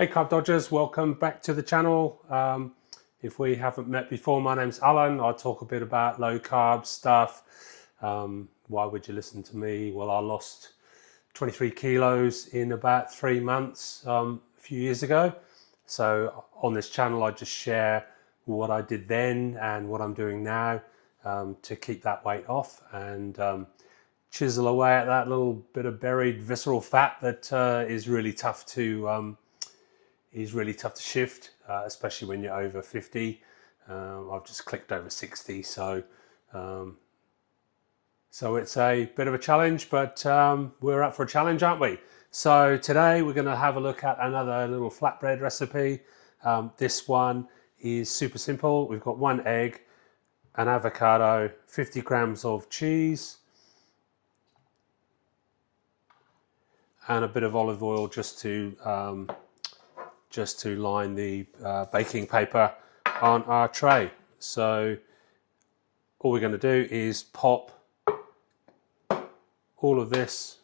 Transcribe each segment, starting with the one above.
Hey Carb Dodgers, welcome back to the channel. If we haven't met before, my name's Alan. I talk a bit about low carb stuff. Why would you listen to me? Well, I lost 23 kilos in about 3 months a few years ago. So on this channel, I just share what I did then and what I'm doing now to keep that weight off and chisel away at that little bit of buried visceral fat that is really tough to shift, especially when you're over 50. I've just clicked over 60, so it's a bit of a challenge, but we're up for a challenge, aren't we? So today we're going to have a look at another little flatbread recipe. This one is super simple. We've got 1 egg, an avocado, 50 grams of cheese, and a bit of olive oil just to line the baking paper on our tray. So all we're going to do is pop all of this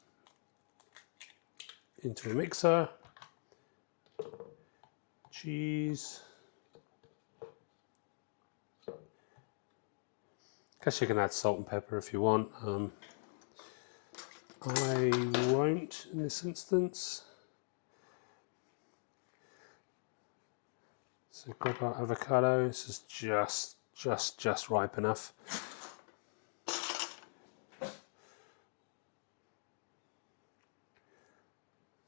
into a mixer. Cheese. Guess you can add salt and pepper if you want. I won't in this instance. So grab our avocado. This is just ripe enough.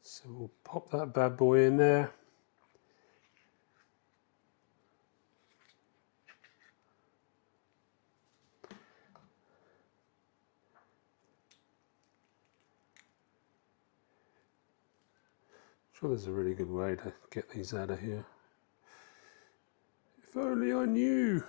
So we'll pop that bad boy in there. I'm sure there's a really good way to get these out of here. If only I knew.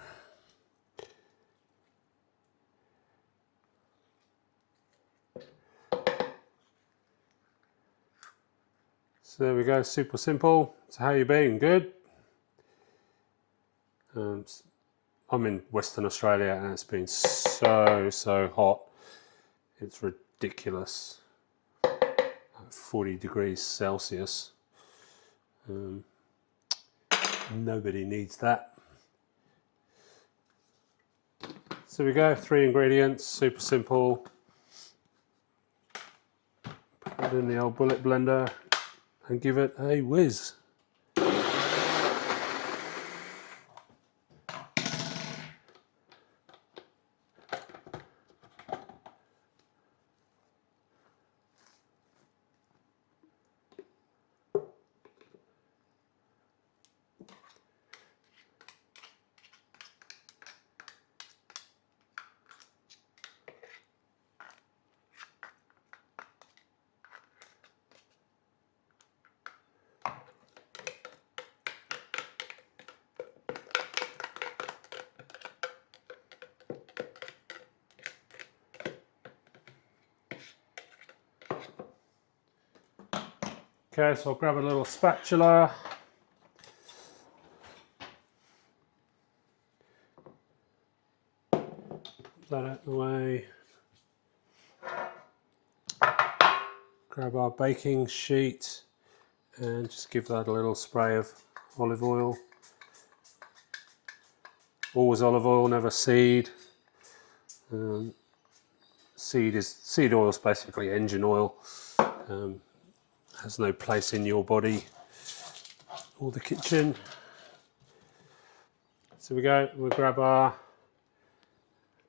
So there we go, super simple. So how you been? Good? I'm in Western Australia and it's been so hot. It's ridiculous. 40 degrees Celsius. Nobody needs that. So we go, 3 ingredients, super simple. Put it in the old bullet blender and give it a whiz. Okay, so I'll grab a little spatula. Put that out of the way. Grab our baking sheet and just give that a little spray of olive oil. Always olive oil, never seed. Seed oil is basically engine oil. Has no place in your body or the kitchen. So we go, we'll grab our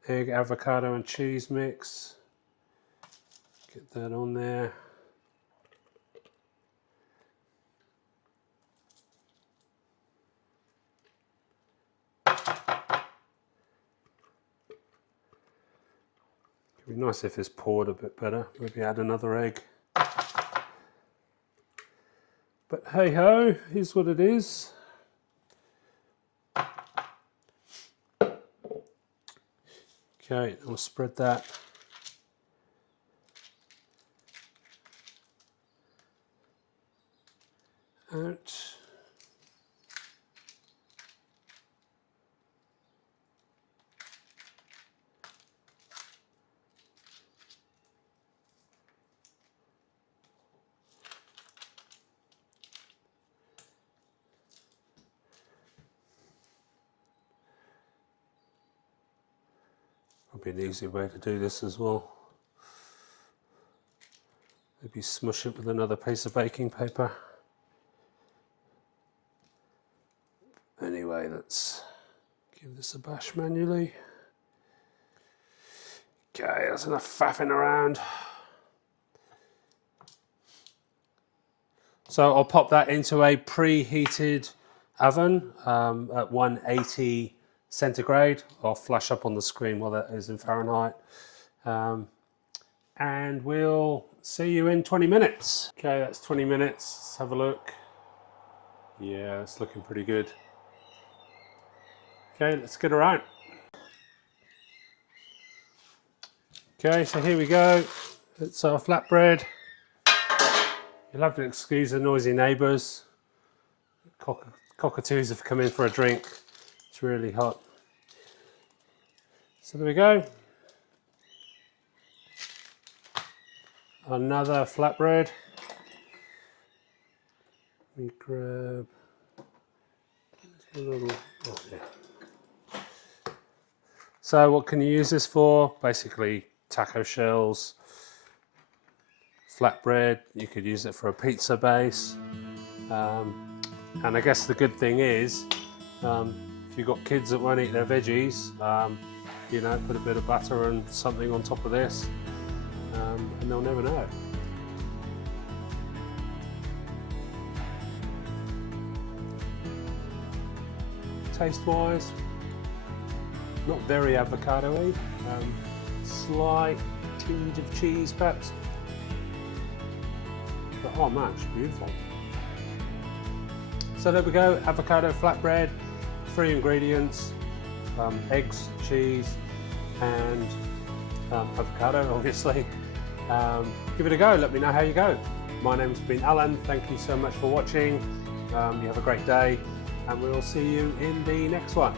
egg, avocado and cheese mix. Get that on there. It'd be nice if this poured a bit better. Maybe add another egg. But hey ho, here's what it is. Okay, I'll spread that out. Probably an easy way to do this as well. Maybe smush it with another piece of baking paper. Anyway, let's give this a bash manually. Okay, that's enough faffing around. So I'll pop that into a preheated oven at 180 centigrade. I'll flash up on the screen what that is in Fahrenheit. And we'll see you in 20 minutes. Okay, that's 20 minutes. Let's have a look. Yeah, it's looking pretty good. Okay, let's get her out. Okay, so here we go. It's our flatbread. You'll have to excuse the noisy neighbours. Cockatoos have come in for a drink. It's really hot. So there we go. Another flatbread. We grab a little. Oh, yeah. So what can you use this for? Basically taco shells, flatbread. You could use it for a pizza base. And I guess the good thing is, if you've got kids that won't eat their veggies, you know, put a bit of butter and something on top of this, and they'll never know. Taste-wise, not very avocado-y, slight tinge of cheese perhaps, but oh man, it's beautiful. So there we go, avocado flatbread, 3 ingredients, eggs, cheese, and avocado, obviously. Give it a go, let me know how you go. My name's been Alan, thank you so much for watching. You have a great day, and we'll see you in the next one.